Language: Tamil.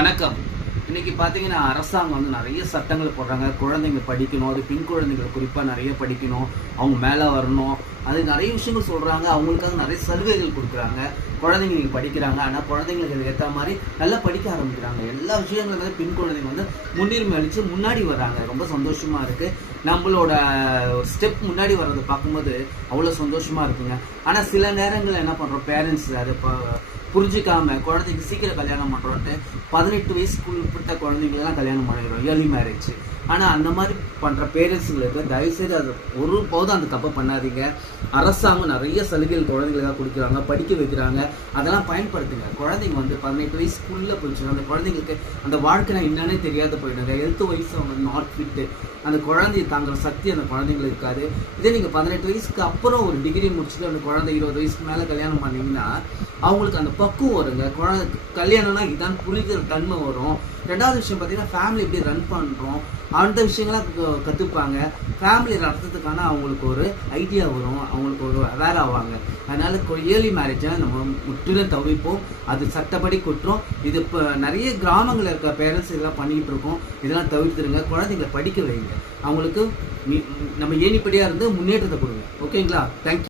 வணக்கம். இன்னைக்கு பார்த்தீங்கன்னா அரசாங்கம் வந்து நிறைய சட்டங்கள் போடுறாங்க. குழந்தைங்க படிக்கணும், அது பெண் குழந்தைகள் குறிப்பாக நிறைய படிக்கணும், அவங்க மேலே வரணும், அது நிறைய விஷயங்கள் சொல்கிறாங்க. அவங்களுக்காக நிறைய சலுகைகள் கொடுக்குறாங்க. குழந்தைங்க நீங்கள் படிக்கிறாங்க, ஆனால் குழந்தைங்களுக்கு ஏற்ற மாதிரி நல்லா படிக்க ஆரம்பிக்கிறாங்க. எல்லா விஷயங்களும் வந்து பெண் குழந்தைங்க வந்து முன்னுரிமை அளித்து முன்னாடி வர்றாங்க. ரொம்ப சந்தோஷமாக இருக்குது. நம்மளோட ஸ்டெப் முன்னாடி வர்றதை பார்க்கும்போது அவ்வளோ சந்தோஷமாக இருக்குங்க. ஆனால் சில நேரங்களில் என்ன பண்ணுறோம், பேரண்ட்ஸ் அதை புரிஞ்சிக்காம குழந்தைக்கு சீக்கிரம் கல்யாணம் பண்ணுறோன்ட்டு 18 வயசுக்குள் உட்பட்ட குழந்தைங்களெல்லாம் கல்யாணம் பண்ணிடுறோம், ஏர்லி மேரேஜ். ஆனால் அந்த மாதிரி பண்ணுற பேரண்ட்ஸுங்களுக்கு தயவுசெய்து அது ஒரு போதும் அந்த தப்பை பண்ணாதீங்க. அரசாங்கம் நிறைய சலுகைகள் குழந்தைங்களுக்காக கொடுக்குறாங்க, படிக்க வைக்கிறாங்க, அதெல்லாம் பயன்படுத்துங்க. குழந்தைங்க வந்து 18 வயசுக்குள்ளே போயிடுச்சுன்னா அந்த குழந்தைங்களுக்கு அந்த வாழ்க்கை என்னன்னே தெரியாத போயிடுங்க. 8 வயசு அவங்க நாட் ஃபிட்டு, அந்த குழந்தைய தாங்குற சக்தி அந்த குழந்தைங்களுக்கு இருக்காது. இதே நீங்கள் 18 வயசுக்கு அப்புறம் ஒரு டிகிரி முடிச்சுட்டு அந்த குழந்தை 20 வயசுக்கு மேலே கல்யாணம் பண்ணிங்கன்னா அவங்களுக்கு அந்த பக்குவம் வருங்க. குழந்தை கல்யாணம்னா இதான் புரிகிற தன்மை வரும். ரெண்டாவது விஷயம் பார்த்தீங்கன்னா ஃபேமிலி எப்படி ரன் பண்ணுறோம் அந்த விஷயங்கள்லாம் கற்றுப்பாங்க. ஃபேமிலி நடத்துறதுக்கான அவங்களுக்கு ஒரு ஐடியா வரும், அவங்களுக்கு ஒரு அவேர் ஆவாங்க. அதனால் ஏர்லி மேரேஜை நம்ம முற்றிலும் தவிர்ப்போம். அது சட்டப்படி குற்றம். இது இப்போ நிறைய கிராமங்களில் இருக்க பேரண்ட்ஸ் இதெல்லாம் பண்ணிக்கிட்டு இருக்கோம். இதெல்லாம் தவிர்த்துருங்க. குழந்தைங்களை படிக்க வைங்க. அவங்களுக்கு நம்ம ஏணிப்படியாக இருந்து முன்னேற்றத்தை கொடுங்க. ஓகேங்களா? தேங்க்யூ.